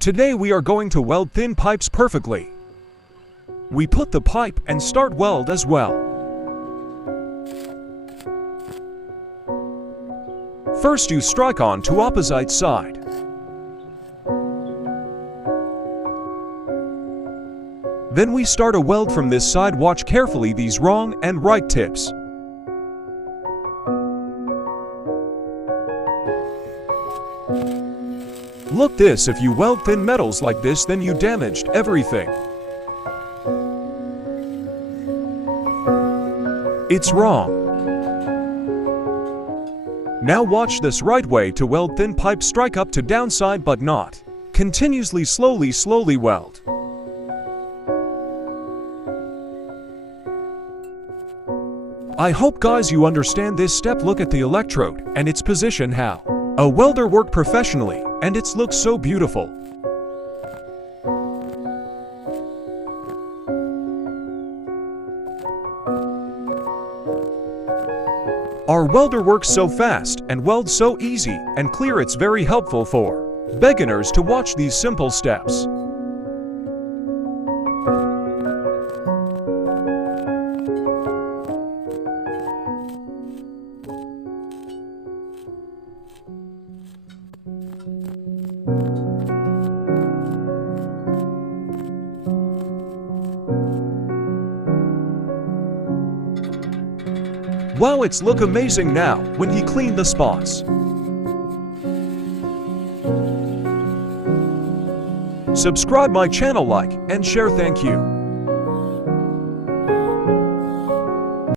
Today we are going to weld thin pipes perfectly. We put the pipe and start weld as well. First you strike on to opposite side. Then we start a weld from this side. Watch carefully these wrong and right tips. Look this, if you weld thin metals like this, then you damaged everything. It's wrong. Now watch this right way to weld thin pipe. Strike up to downside but not. Continuously slowly weld. I hope guys you understand this step. Look at the electrode and its position, how a welder worked professionally, and it looks so beautiful. Our welder works so fast and welds so easy and clear. It's very helpful for beginners to watch these simple steps. Wow, it's look amazing now when he cleaned the spots. Subscribe my channel, like and share. Thank you.